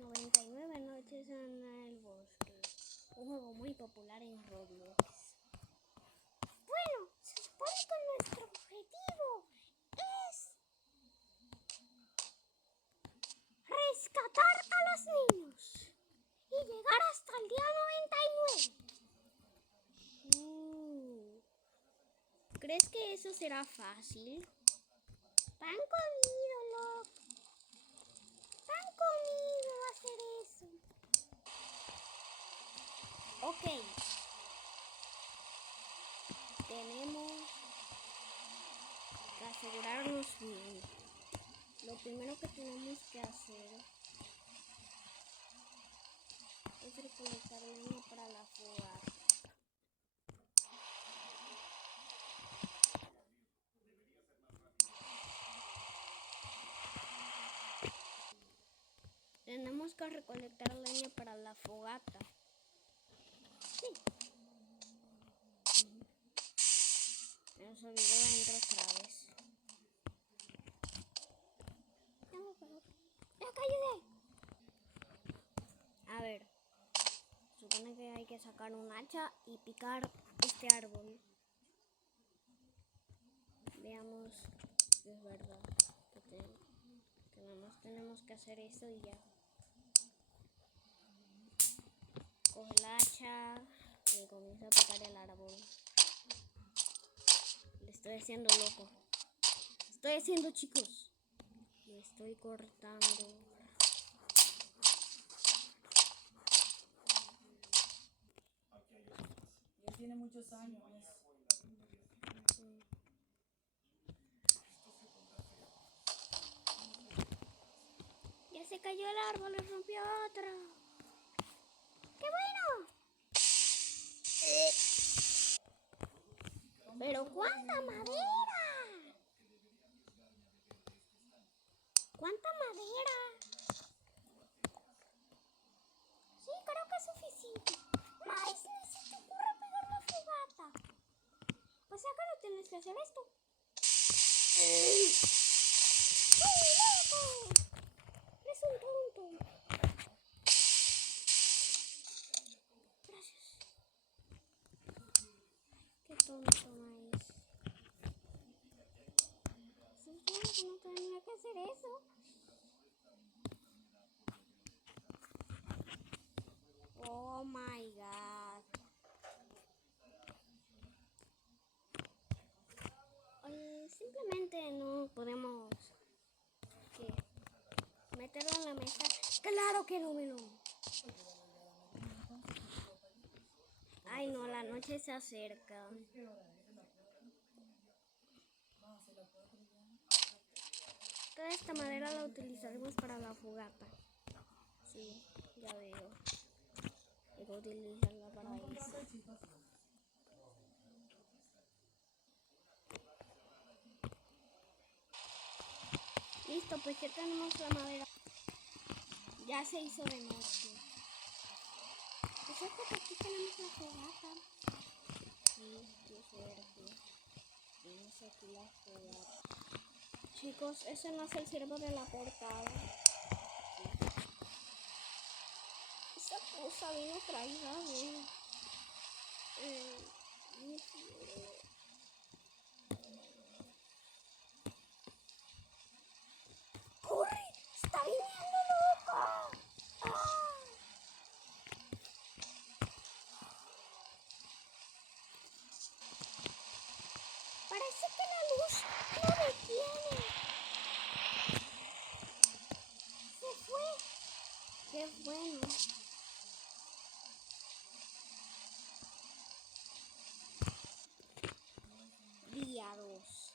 99 noches en el bosque. Un juego muy popular en Roblox. Bueno, se supone que nuestro objetivo es rescatar a los niños y llegar hasta el día 99. ¿Crees que eso será fácil? Tan comido, loco. Tan comido hacer eso. Ok. Tenemos que asegurarnos bien. Lo primero que tenemos que hacer es recolectar leña para la fogata. Tenemos que recolectar leña para la fogata. Sí. Me nos olvidó la intro otra vez. ¡Ya ayudé! A ver. Supone que hay que sacar un hacha y picar este árbol. Veamos si es verdad que nada más tenemos que hacer eso y ya. Coge el hacha y comienza a picar el árbol. Le estoy haciendo loco. Estoy haciendo, chicos. Le estoy cortando. Él tiene muchos años. Ya se cayó el árbol y rompió otro. ¡Qué bueno! ¡Pero cuánta madera! ¿Cuánta madera? Sí, creo que es suficiente. ¡Más! ¡No se te ocurre pegar la fogata! O sea que no tienes que hacer esto. ¡Eres un tonto! Gracias. ¡Qué tonto, Maíz! Se supone que no tenía que hacer eso. Oh my god. Simplemente no podemos meterlo en la mesa. Claro que no, Ay no, la noche se acerca. Toda esta madera la utilizaremos para la fogata. Sí, ya veo. Hay que utilizarla para eso. Listo, pues ya tenemos la madera. Ya se hizo de noche. Pues es que aquí tenemos la fogata. Sí, qué suerte. Tenemos aquí la fogata. Chicos, ese no es el ciervo de la portada. Sí. Esa cosa vino traída, ¿no? ¡Corre! ¡Está viniendo, loca! ¡Ah! Parece que la luz no detiene. Se fue. ¡Qué bueno! Día 2.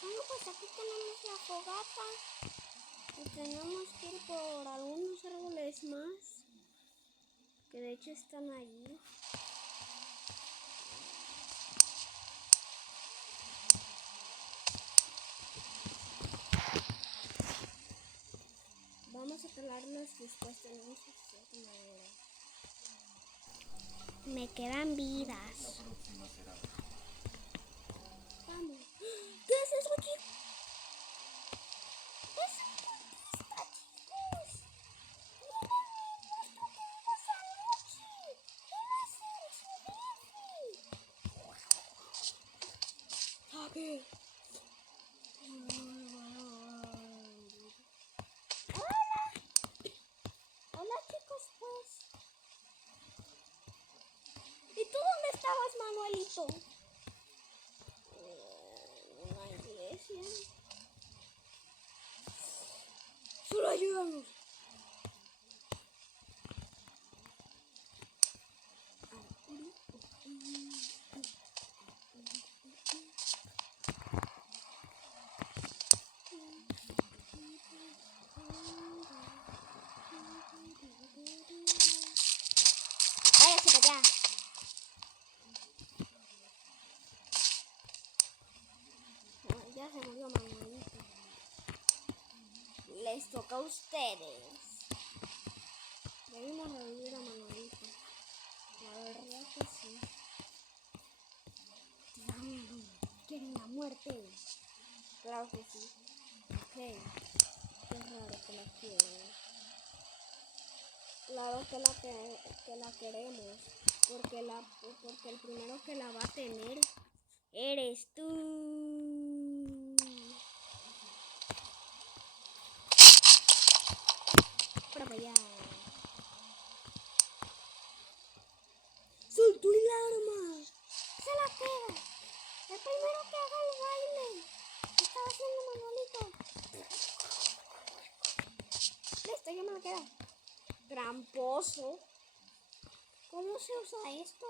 Bueno, pues aquí tenemos la fogata. Y tenemos que ir por algunos árboles más. Que de hecho están allí. Vamos a talarlos después, tenemos suficiente madera. Me quedan vidas. Vamos. ¿Qué es eso, chico? Es un esto? Una iglesia. Solo ayúdanos. Váyase para allá. Ya se murió Manuelito. Les toca a ustedes. Debimos revivir a Manuelito. La verdad que sí. ¿Quieren la muerte? Claro que sí. Ok. Qué raro que la quieren. Claro que la queremos. Porque el primero que la va a tener eres tú. Para allá. ¡Soltó el arma! ¡Se la queda! El primero que haga el baile. Estaba haciendo Manuelito. Listo, ya me lo queda. Tramposo. ¿Cómo se usa esto?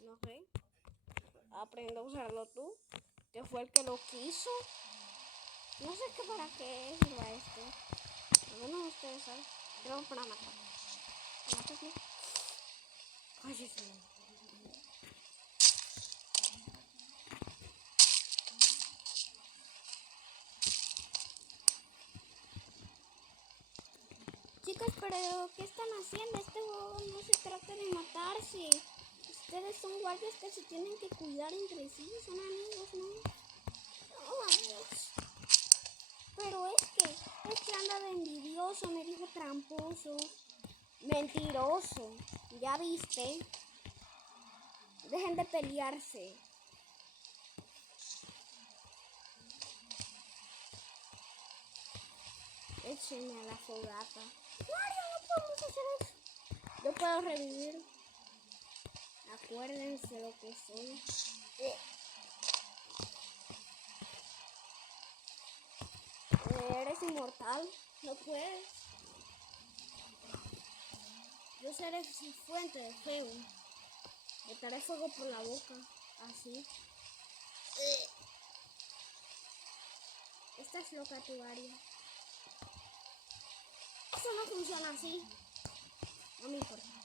No sé. Aprende a usarlo tú. Que fue el que lo quiso. No sé qué para qué sirva esto. Algunos de ustedes saben. Pero para matar. Mátate. Cállese. Chicos, pero ¿qué están haciendo? Este juego no se trata de matarse. Ustedes son guardias que se tienen que cuidar entre sí. Son amigos, ¿no? No, amigos. Pero es que anda de envidioso, me dijo tramposo. Mentiroso. ¿Ya viste? Dejen de pelearse. Échenme a la fogata. Mario, no podemos hacer eso. Yo puedo revivir. Acuérdense lo que soy. Eres inmortal. No puedes. Yo seré su fuente de fuego. Botaré fuego por la boca. Así. Esta es loca tu área. Eso no funciona así. No me importa.